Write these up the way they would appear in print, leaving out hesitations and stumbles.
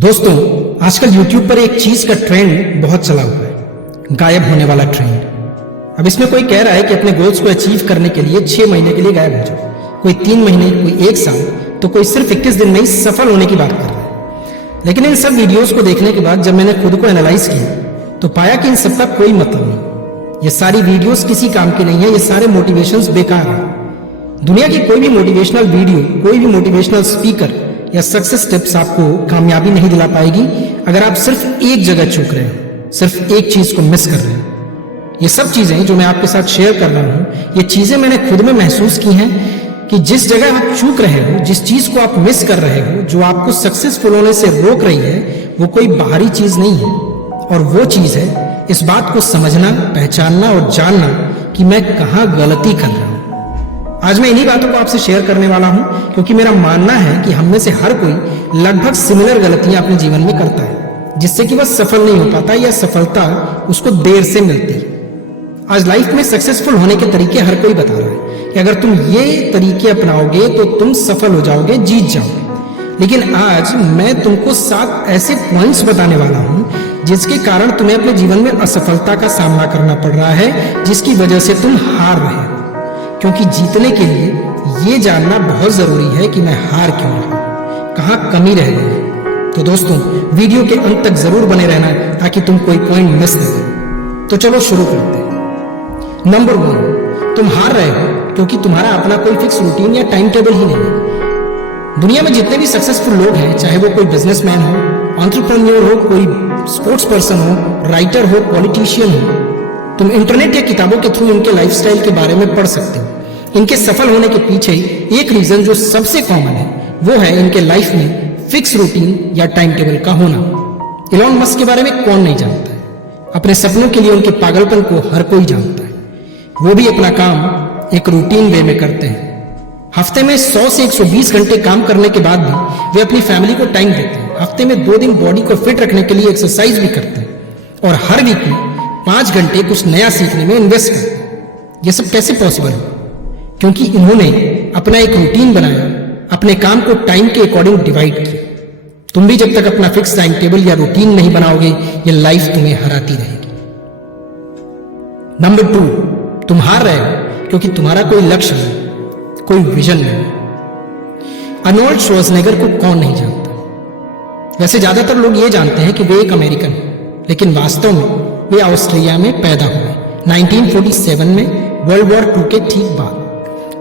दोस्तों, आजकल YouTube पर एक चीज का ट्रेंड बहुत चला हुआ है, गायब होने वाला ट्रेंड। अब इसमें कोई कह रहा है कि अपने गोल्स को अचीव करने के लिए 6 महीने के लिए गायब हो जाओ, कोई 3 महीने, कोई 1 साल, तो कोई सिर्फ 21 दिन में ही सफल होने की बात कर रहा है। लेकिन इन सब वीडियोस को देखने के बाद जब मैंने खुद को एनालाइज किया तो पाया कि इन सबका कोई मतलब नहीं। ये सारी वीडियोस किसी काम की नहीं है, ये सारे मोटिवेशंस बेकार हैं। दुनिया की कोई भी मोटिवेशनल वीडियो, कोई भी मोटिवेशनल स्पीकर या सक्सेस टिप्स आपको कामयाबी नहीं दिला पाएगी अगर आप सिर्फ एक जगह चूक रहे हो, सिर्फ एक चीज को मिस कर रहे हो। ये सब चीजें जो मैं आपके साथ शेयर कर रहा हूं, ये चीजें मैंने खुद में महसूस की हैं कि जिस जगह आप चूक रहे हो, जिस चीज को आप मिस कर रहे हो, जो आपको सक्सेसफुल होने से रोक रही है, वो कोई बाहरी चीज नहीं है। और वो चीज है इस बात को समझना, पहचानना और जानना कि मैं कहां गलती कर रहा हूं। आज मैं इन्हीं बातों को आपसे शेयर करने वाला हूं क्योंकि मेरा मानना है कि हम में से हर कोई लगभग सिमिलर गलतियां अपने जीवन में करता है, जिससे कि वह सफल नहीं हो पाता या सफलता उसको देर से मिलती है। आज लाइफ में सक्सेसफुल होने के तरीके हर कोई बता रहा है कि अगर तुम ये तरीके अपनाओगे तो तुम सफल हो जाओगे, जीत जाओगे। लेकिन आज मैं तुमको 7 ऐसे पॉइंट्स बताने वाला हूं जिसके कारण तुम्हें अपने जीवन में असफलता का सामना करना पड़ रहा है, जिसकी वजह से तुम हार रहे हो। क्योंकि जीतने के लिए ये जानना बहुत जरूरी है कि मैं हार क्यों रहा हूं, कहां कमी रह गई है। तो दोस्तों, वीडियो के अंत तक जरूर बने रहना ताकि तुम कोई पॉइंट मिस न करो। तो चलो शुरू करते हैं। नंबर 1, तुम हार रहे हो क्योंकि तुम्हारा अपना कोई फिक्स रूटीन या टाइम टेबल ही नहीं है। दुनिया में जितने भी सक्सेसफुल लोग हैं, चाहे वो कोई बिजनेसमैन हो, एंटरप्रेन्योर हो, कोई स्पोर्ट्स पर्सन हो, राइटर हो, पॉलिटिशियन हो, तुम इंटरनेट या किताबों के थ्रू इनके लाइफस्टाइल के बारे में पढ़ सकते हो। इनके सफल होने के पीछे एक रीजन जो सबसे कॉमन है वो है इनके लाइफ में फिक्स रूटीन या टाइम टेबल का होना। इलॉन मस्क के बारे में कौन नहीं जानता है, अपने सपनों के लिए उनके पागलपन को हर कोई जानता है। वो भी अपना काम एक रूटीन वे में करते हैं। हफ्ते में 100 से 120 घंटे काम करने के बाद भी वे अपनी फैमिली को टाइम देते हैं। हफ्ते में 2 दिन बॉडी को फिट रखने के लिए एक्सरसाइज भी करते हैं और हर वीक में 5 घंटे कुछ नया सीखने में इन्वेस्ट करते हैं। ये सब कैसे पॉसिबल है? क्योंकि इन्होंने अपना एक रूटीन बनाया, अपने काम को टाइम के अकॉर्डिंग डिवाइड किया। तुम भी जब तक अपना फिक्स टाइम टेबल या रूटीन नहीं बनाओगे, ये लाइफ तुम्हें हराती रहेगी। नंबर 2, तुम हार रहे हो क्योंकि तुम्हारा कोई लक्ष्य नहीं, कोई विजन नहीं। अर्नोल्ड श्वार्ज़नेगर को कौन नहीं जानता? वैसे ज्यादातर लोग ये जानते हैं कि वे एक अमेरिकन है, लेकिन वास्तव में वे ऑस्ट्रिया में पैदा हुए 1947 में, वर्ल्ड वॉर 2 के ठीक बाद।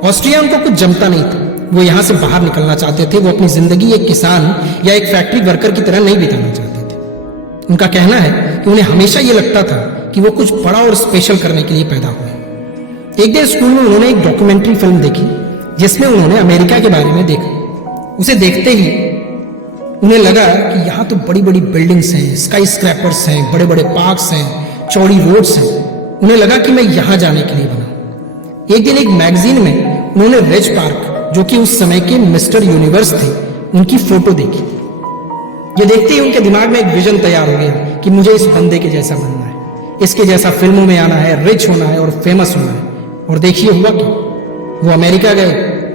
ऑस्ट्रिया उनको कुछ जमता नहीं था, वो यहां से बाहर निकलना चाहते थे। वो अपनी जिंदगी एक किसान या एक फैक्ट्री वर्कर की तरह नहीं बिताना चाहते थे। उनका कहना है कि उन्हें हमेशा ये लगता था कि वो कुछ बड़ा और स्पेशल करने के लिए पैदा हुए। एक दिन स्कूल में उन्होंने एक डॉक्यूमेंट्री फिल्म देखी जिसमें उन्होंने अमेरिका के बारे में देखा। उसे देखते ही उन्हें लगा कि यहाँ तो बड़ी बड़ी बिल्डिंग्स हैं, स्काई स्क्रैपर्स हैं, बड़े बड़े पार्क्स हैं, चौड़ी रोड्स हैं। उन्हें लगा कि मैं यहाँ जाने के लिए बना। एक दिन एक मैगजीन में उन्होंने रिज पार्क, जो कि उस समय के मिस्टर यूनिवर्स थे, उनकी फोटो देखी। ये देखते ही उनके दिमाग में एक विजन तैयार हो गया कि मुझे इस बंदे के जैसा बनना है, इसके जैसा फिल्मों में आना है, रिच होना है और फेमस होना है। और देखिए हुआ क्या, वो अमेरिका गए,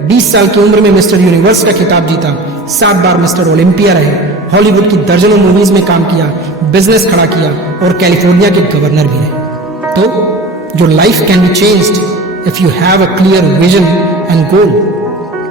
20 साल की उम्र में मिस्टर यूनिवर्स का खिताब जीता, 7 बार मिस्टर ओलंपिया रहे, हॉलीवुड की दर्जनों मूवीज में काम किया, बिजनेस खड़ा किया और कैलिफोर्निया के गवर्नर भी रहे। तो your life can be changed if you have a clear vision and goal.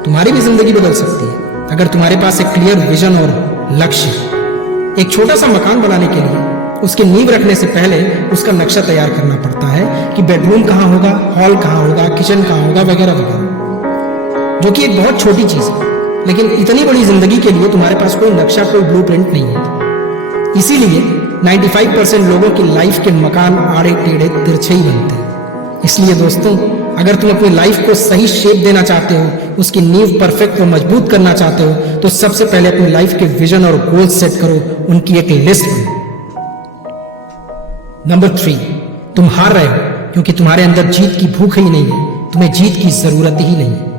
तुम्हारी भी जिंदगी बदल सकती है अगर तुम्हारे पास एक क्लियर विजन और लक्ष्य है। एक छोटा सा मकान बनाने के लिए उसकी नींव रखने से पहले उसका नक्शा तैयार करना पड़ता है कि बेडरूम कहाँ होगा, हॉल कहाँ होगा, किचन कहाँ होगा, वगैरह वगैरह, जो कि एक बहुत छोटी चीज है। लेकिन इतनी बड़ी जिंदगी के लिए तुम्हारे पास कोई नक्शा, कोई ब्लूप्रिंट नहीं है। इसीलिए 95% लोगों की लाइफ के मकान आड़े टेढ़े तिरछे ही बनते हैं। इसलिए दोस्तों, अगर तुम अपनी लाइफ को सही शेप देना चाहते हो, उसकी नींव परफेक्ट और मजबूत करना चाहते हो, तो सबसे पहले अपनी लाइफ के विजन और गोल सेट करो, उनकी एक लिस्ट बनाओ। नंबर 3, तुम हार रहे हो क्योंकि तुम्हारे अंदर जीत की भूख ही नहीं है, तुम्हें जीत की जरूरत ही नहीं है।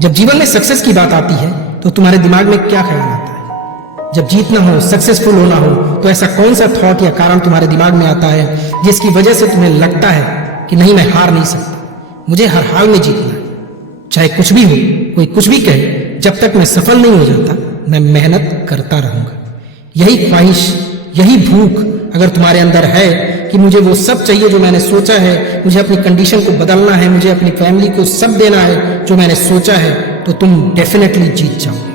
जब जीवन में सक्सेस की बात आती है तो तुम्हारे दिमाग में क्या ख्याल आता है? जब जीतना हो, सक्सेसफुल होना हो, तो ऐसा कौन सा थॉट या कारण तुम्हारे दिमाग में आता है जिसकी वजह से तुम्हें लगता है कि नहीं, मैं हार नहीं सकता, मुझे हर हाल में जीतना है, चाहे कुछ भी हो, कोई कुछ भी कहे, जब तक मैं सफल नहीं हो जाता मैं मेहनत करता रहूंगा। यही ख्वाहिश, यही भूख अगर तुम्हारे अंदर है कि मुझे वो सब चाहिए जो मैंने सोचा है, मुझे अपनी कंडीशन को बदलना है, मुझे अपनी फैमिली को सब देना है जो मैंने सोचा है, तो तुम डेफिनेटली जीत जाओगे।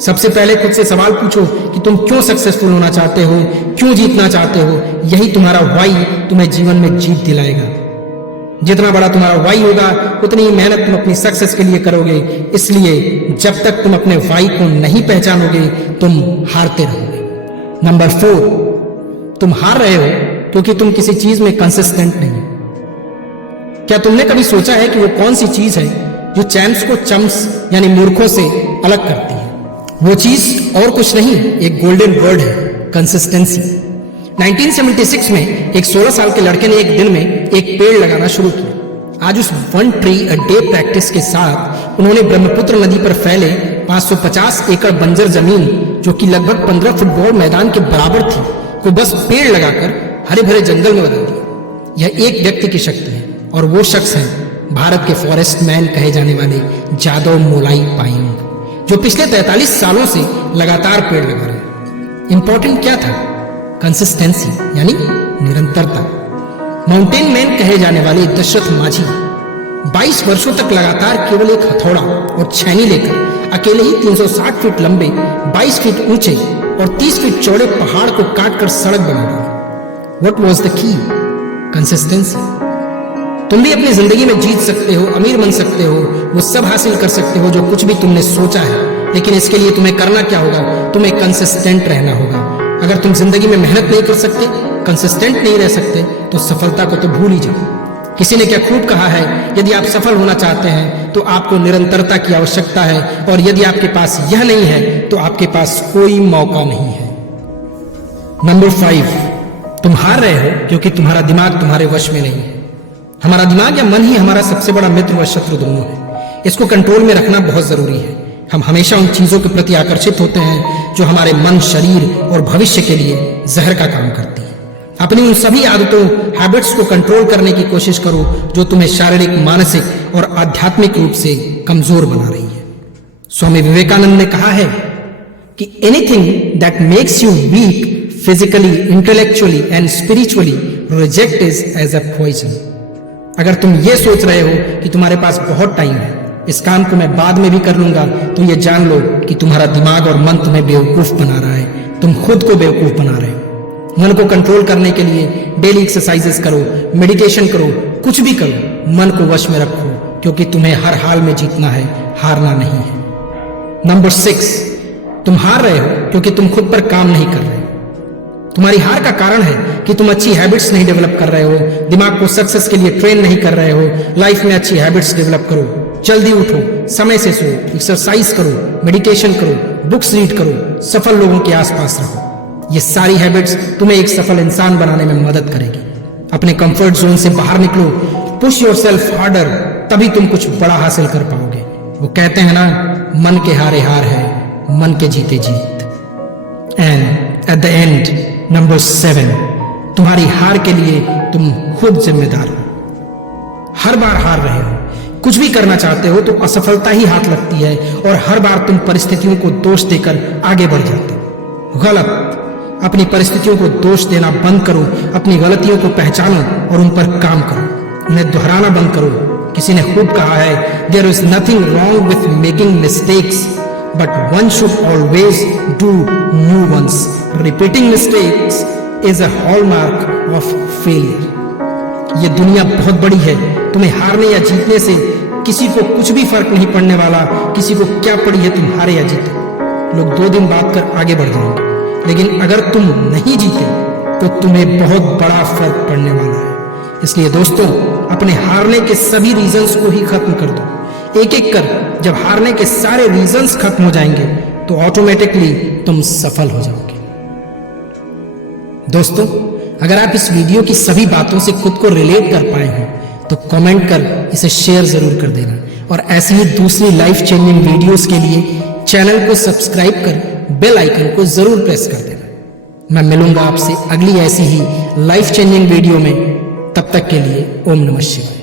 सबसे पहले खुद से सवाल पूछो कि तुम क्यों सक्सेसफुल होना चाहते हो, क्यों जीतना चाहते हो। यही तुम्हारा वाई तुम्हें जीवन में जीत दिलाएगा। जितना बड़ा तुम्हारा वाई होगा उतनी ही मेहनत तुम अपनी सक्सेस के लिए करोगे। इसलिए जब तक तुम अपने वाई को नहीं पहचानोगे तुम हारते रहोगे। नंबर 4, तुम हार रहे हो क्योंकि तुम किसी चीज में कंसिस्टेंट नहीं हो। क्या तुमने कभी सोचा है कि वो कौन सी चीज है जो चैंप्स को चम्स यानी मूर्खों से अलग करती है? वो चीज और कुछ नहीं, एक गोल्डन वर्ड है, कंसिस्टेंसी। 1976 में एक 16 साल के लड़के ने एक दिन में एक पेड़ लगाना शुरू किया। आज उस 1 ट्री अ डे प्रैक्टिस के साथ उन्होंने ब्रह्मपुत्र नदी पर फैले 550 एकड़ बंजर जमीन, जो कि लगभग 15 फुटबॉल मैदान के बराबर थी, को बस पेड़ लगाकर हरे भरे जंगल में बदल दिया। यह एक व्यक्ति की शक्ति है और वो शख्स है भारत के फॉरेस्ट मैन कहे जाने वाले जादव मोलाई पायंग, जो पिछले 43 सालों से लगातार पेड़ लगा रहे हैं। इंपॉर्टेंट क्या था? कंसिस्टेंसी यानी निरंतरता। माउंटेन मैन कहे जाने वाले दशरथ माझी 22 वर्षों तक लगातार केवल एक हथौड़ा और छैनी लेकर अकेले ही 360 फीट लंबे, 22 फीट ऊंचे और 30 फीट चौड़े पहाड़ को काटकर सड़क बना डाली। What was the key? Consistency. तुम भी अपनी जिंदगी में जीत सकते हो, अमीर बन सकते हो, वो सब हासिल कर सकते हो जो कुछ भी तुमने सोचा है, लेकिन इसके लिए तुम्हें करना क्या होगा? तुम्हें कंसिस्टेंट रहना होगा। अगर तुम जिंदगी में मेहनत नहीं कर सकते, कंसिस्टेंट नहीं रह सकते, तो सफलता को तो भूल ही जाओ। किसी ने क्या खूब कहा है, यदि आप सफल होना चाहते हैं तो आपको निरंतरता की आवश्यकता है, और यदि आपके पास यह नहीं है तो आपके पास कोई मौका नहीं है। नंबर 5, तुम हार रहे हो क्योंकि तुम्हारा दिमाग तुम्हारे वश में नहीं है। हमारा दिमाग या मन ही हमारा सबसे बड़ा मित्र व शत्रु दोनों है। इसको कंट्रोल में रखना बहुत जरूरी है। हम हमेशा उन चीजों के प्रति आकर्षित होते हैं जो हमारे मन, शरीर और भविष्य के लिए जहर का काम करती है। अपनी उन सभी आदतों, हैबिट्स को कंट्रोल करने की कोशिश करो जो तुम्हें शारीरिक, मानसिक और आध्यात्मिक रूप से कमजोर बना रही है। स्वामी विवेकानंद ने कहा है कि anything that makes you weak physically, intellectually and spiritually reject is as a poison. अगर तुम ये सोच रहे हो कि तुम्हारे पास बहुत टाइम है, इस काम को मैं बाद में भी कर लूंगा, तो ये जान लो कि तुम्हारा दिमाग और मन तुम्हें बेवकूफ बना रहा है। तुम खुद को बेवकूफ बना रहे हो। मन को कंट्रोल करने के लिए डेली एक्सरसाइजेस करो, मेडिटेशन करो, कुछ भी करो, मन को वश में रखो, क्योंकि तुम्हें हर हाल में जीतना है, हारना नहीं है। नंबर 6, तुम हार रहे हो क्योंकि तुम खुद पर काम नहीं कर रहे। तुम्हारी हार का कारण है कि तुम अच्छी हैबिट्स नहीं डेवलप कर रहे हो, दिमाग को सक्सेस के लिए ट्रेन नहीं कर रहे हो। लाइफ में अच्छी हैबिट्स डेवलप करो, जल्दी उठो, समय से सो, एक्सरसाइज करो, मेडिटेशन करो, बुक्स रीड करो, सफल लोगों के आसपास रहो। ये सारी हैबिट्स तुम्हें एक सफल इंसान बनाने में मदद करेगी। अपने कंफर्ट जोन से बाहर निकलो, पुश योरसेल्फ हार्डर, तभी तुम कुछ बड़ा हासिल कर पाओगे। वो कहते हैं ना, मन के हारे हार है, मन के जीते जीत। And at the end, number 7, तुम्हारी हार के लिए तुम खुद जिम्मेदार हो। हर बार हार रहे हो, कुछ भी करना चाहते हो तो असफलता ही हाथ लगती है, और हर बार तुम परिस्थितियों को दोष देकर आगे बढ़ जाते हो। गलत। अपनी परिस्थितियों को दोष देना बंद करो, अपनी गलतियों को पहचानो और उन पर काम करो, उन्हें दोहराना बंद करो। किसी ने खूब कहा है, there is nothing wrong with making mistakes, but one should always do new ones. Repeating mistakes is a hallmark of failure. ये दुनिया बहुत बड़ी है, तुम्हें हारने या जीतने से किसी को कुछ भी फर्क नहीं पड़ने वाला। किसी को क्या पड़ी है तुम हारे या जीते। लोग 2 दिन बाद कर आगे बढ़ जाएंगे, लेकिन अगर तुम नहीं जीते तो तुम्हें बहुत बड़ा फर्क पड़ने वाला है। इसलिए दोस्तों, अपने हारने के सभी रीजंस को ही खत्म कर दो। एक एक कर जब हारने के सारे रीजंस खत्म हो जाएंगे तो ऑटोमेटिकली तुम सफल हो जाओगे। दोस्तों, अगर आप इस वीडियो की सभी बातों से खुद को रिलेट कर पाए हो तो कमेंट कर इसे शेयर जरूर कर देना, और ऐसी ही दूसरी लाइफ चेंजिंग वीडियोस के लिए चैनल को सब्सक्राइब कर बेल आइकन को जरूर प्रेस कर देना। मैं मिलूंगा आपसे अगली ऐसी ही लाइफ चेंजिंग वीडियो में। तब तक के लिए ओम नमः शिवाय।